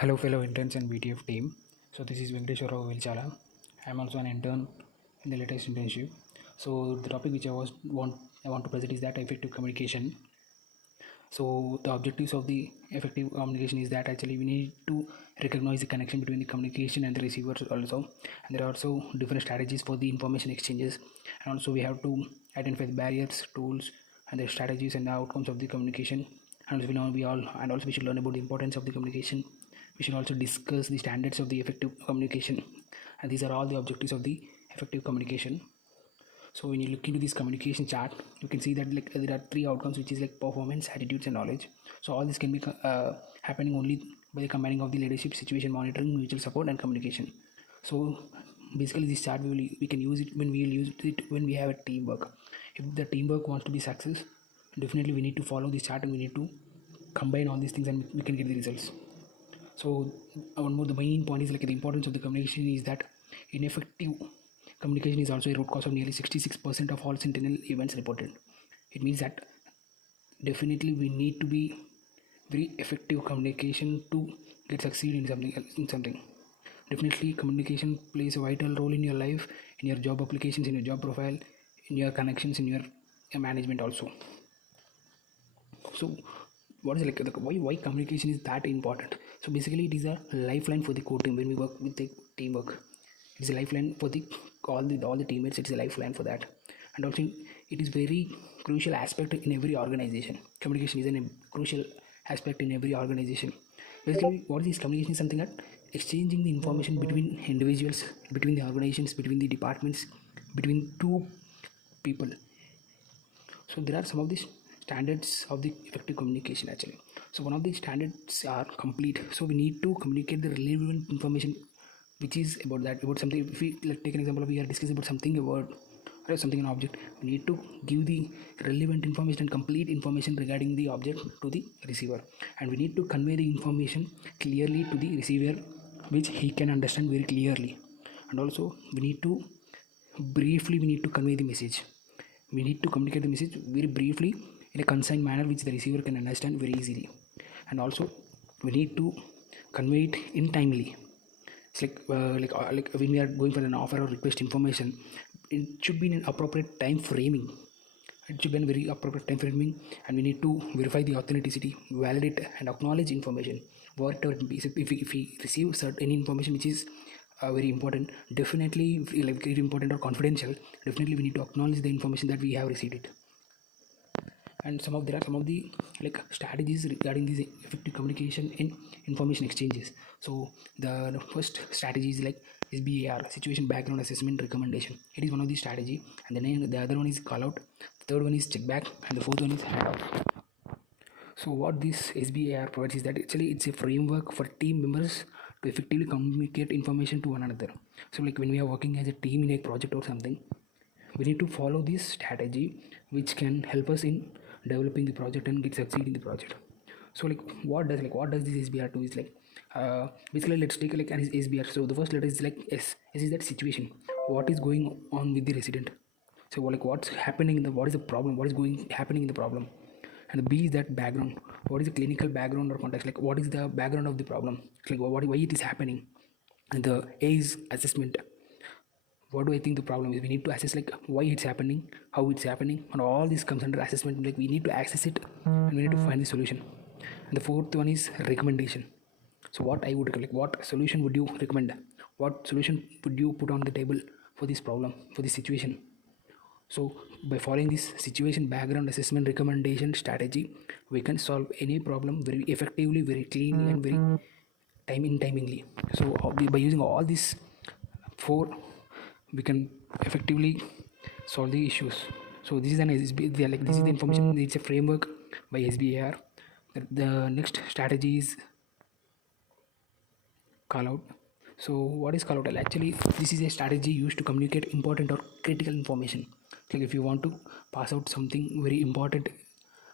Hello, fellow interns and VTF team. So this is Venkateshwar Rao Velichala. I'm also an intern in the latest internship. So the topic which I want to present is that effective communication. So the objectives of the effective communication is that actually we need to recognize the connection between the communication and the receivers also, and there are also different strategies for the information exchanges, and also we have to identify the barriers, tools, and the strategies and the outcomes of the communication. And also we should learn about the importance of the communication. We should also discuss the standards of the effective communication, and these are all the objectives of the effective communication. So when you look into this communication chart, you can see that like there are three outcomes, which is like performance, attitudes, and knowledge. So all this can be happening only by the combining of the leadership, situation monitoring, mutual support, and communication. So basically this chart we can use it when we will use it when we have a teamwork. If the teamwork wants to be success, definitely we need to follow this chart and we need to combine all these things and we can get the results. So one more, the main point is like the importance of the communication is that ineffective communication is also a root cause of nearly 66% of all sentinel events reported. It means that definitely we need to be very effective communication to get succeed in something. Definitely communication plays a vital role in your life, in your job applications, in your job profile, in your connections, in your management also. So what is why communication is that important? So basically it is a lifeline for the core team. When we work with the teamwork, it is a lifeline for the all the teammates. It is a lifeline for that. And also it is very crucial aspect in every organization. Communication is a crucial aspect in every organization. Basically what is communication is something that exchanging the information between individuals, between the organizations, between the departments, between two people. So there are some of these standards of the effective communication actually. So one of the standards are complete. So we need to communicate the relevant information which is about something. If we take an example, we are discussing about something about or something an object, we need to give the relevant information and complete information regarding the object to the receiver, and we need to convey the information clearly to the receiver which he can understand very clearly. And also we need to convey the message. We need to communicate the message very briefly in a concise manner which the receiver can understand very easily. And also we need to convey it in timely. It's like when we are going for an offer or request information, it should be in an appropriate time framing. It should be in very appropriate time framing, and we need to verify the authenticity, validate and acknowledge information. Whatever it be, if we receive certain information which is very important, definitely like very important or confidential, definitely we need to acknowledge the information that we have received it. And there are some of the like strategies regarding this effective communication in information exchanges. So the first strategy is like SBAR, situation background assessment recommendation. It is one of the strategy, and then the other one is call out, the third one is check back, and the fourth one is handout. So what this SBAR provides is that actually it's a framework for team members to effectively communicate information to one another. So like when we are working as a team in a project or something, we need to follow this strategy which can help us in developing the project and get succeed in the project. So like what does this SBR do is like basically let's take like an SBR. So the first letter is like S. S is that situation. What is going on with the resident? So like what is the problem? What is happening in the problem? And the B is that background. What is the clinical background or context? Like what is the background of the problem? Like why it is happening? And the A is assessment. What do I think the problem is? We need to assess like why it's happening, how it's happening, and all this comes under assessment. Like we need to access it and we need to find the solution. And the fourth one is recommendation. So what solution would you recommend? What solution would you put on the table for this problem, for this situation? So by following this situation background assessment recommendation strategy, we can solve any problem very effectively, very cleanly, and very timingly. So by using all these four, we can effectively solve the issues. So this is this is the information. It's a framework by SBAR. The next strategy is call out. So what is call out? Actually, this is a strategy used to communicate important or critical information. Like if you want to pass out something very important,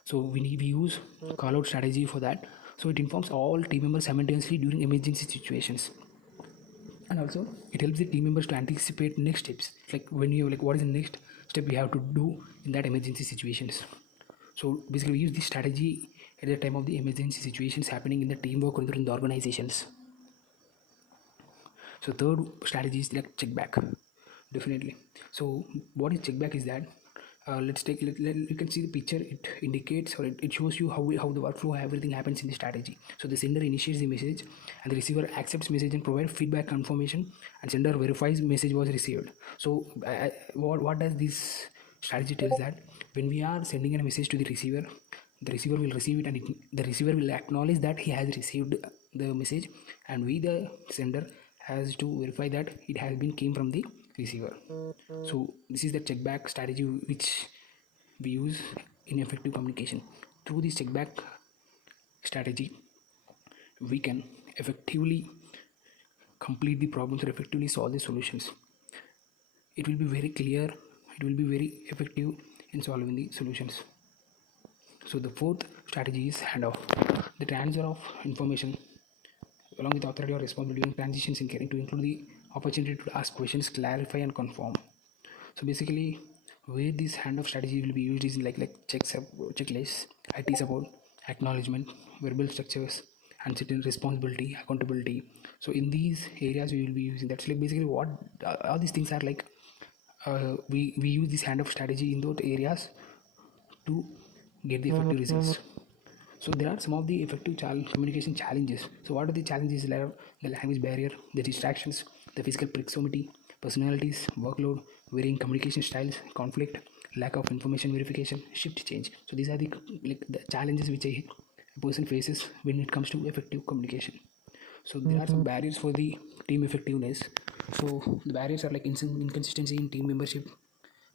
so we use call out strategy for that. So it informs all team members simultaneously during emergency situations, and also it helps the team members to anticipate next steps. Like when you like what is the next step we have to do in that emergency situations. So basically we use this strategy at the time of the emergency situations happening in the teamwork or in the organizations. So third strategy is like check back. Definitely. So what is check back is that let's take you can see the picture. It indicates or it shows you how the workflow everything happens in the strategy. So the sender initiates the message and the receiver accepts message and provide feedback confirmation, and sender verifies message was received. So what does this strategy tells that when we are sending a message to the receiver will receive it, and the receiver will acknowledge that he has received the message, and we the sender has to verify that it has been came from the receiver. So this is the check back strategy which we use in effective communication. Through this check back strategy, we can effectively complete the problems or effectively solve the solutions. It will be very clear, it will be very effective in solving the solutions. So the fourth strategy is handoff. The transfer of information along with authority or responsibility during transitions in caring to include the opportunity to ask questions, clarify and conform. So basically where this handoff strategy will be used is like checklists, IT support, acknowledgement, verbal structures, and certain responsibility, accountability. So in these areas we will be using that's like basically what all these things are like. We use this handoff strategy in those areas to get the effective results. So there are some of the effective communication challenges. So what are the challenges? Like the language barrier, the distractions, the physical proximity, personalities, workload, varying communication styles, conflict, lack of information verification, shift change. So these are the challenges which a person faces when it comes to effective communication. So there are some barriers for the team effectiveness. So the barriers are like inconsistency in team membership,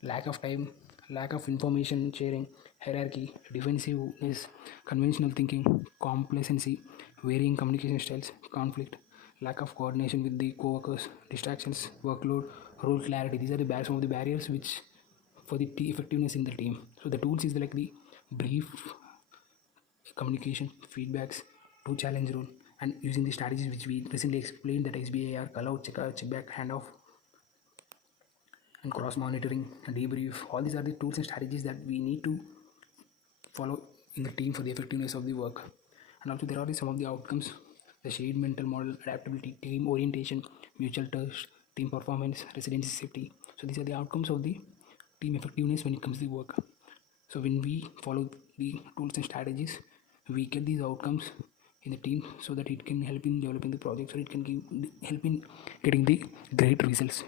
lack of time, lack of information sharing, hierarchy, defensiveness, conventional thinking, complacency, varying communication styles, conflict, lack of coordination with the co-workers, distractions, workload, role clarity. These are some of the barriers which for the effectiveness in the team. So the tools is like the brief communication, feedbacks, to challenge rule, and using the strategies which we recently explained, that SBAR, call out, check back, handoff, and cross monitoring and debrief. All these are the tools and strategies that we need to follow in the team for the effectiveness of the work. And also there are some of the outcomes: the shared mental model, adaptability, team orientation, mutual trust, team performance, residency, safety. So these are the outcomes of the team effectiveness when it comes to the work. So when we follow the tools and strategies, we get these outcomes in the team so that it can help in developing the projects, or it can help in getting the great results.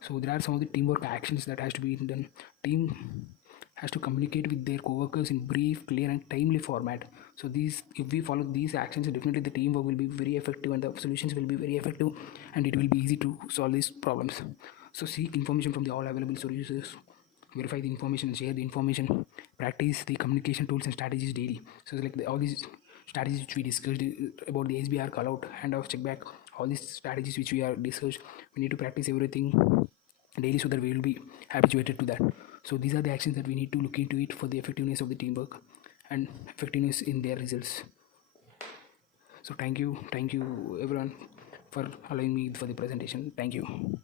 So there are some of the teamwork actions that has to be done. Team has to communicate with their co-workers in brief, clear and timely format. So these, if we follow these actions, definitely the teamwork will be very effective and the solutions will be very effective, and it will be easy to solve these problems. So seek information from the all available sources, verify the information and share the information, practice the communication tools and strategies daily. So like all these strategies which we discussed about the SBR, call out, handoff, check back, all these strategies which we are discussed, we need to practice everything daily so that we will be habituated to that. So these are the actions that we need to look into it for the effectiveness of the teamwork and effectiveness in their results. So thank you everyone for allowing me for the presentation. Thank you.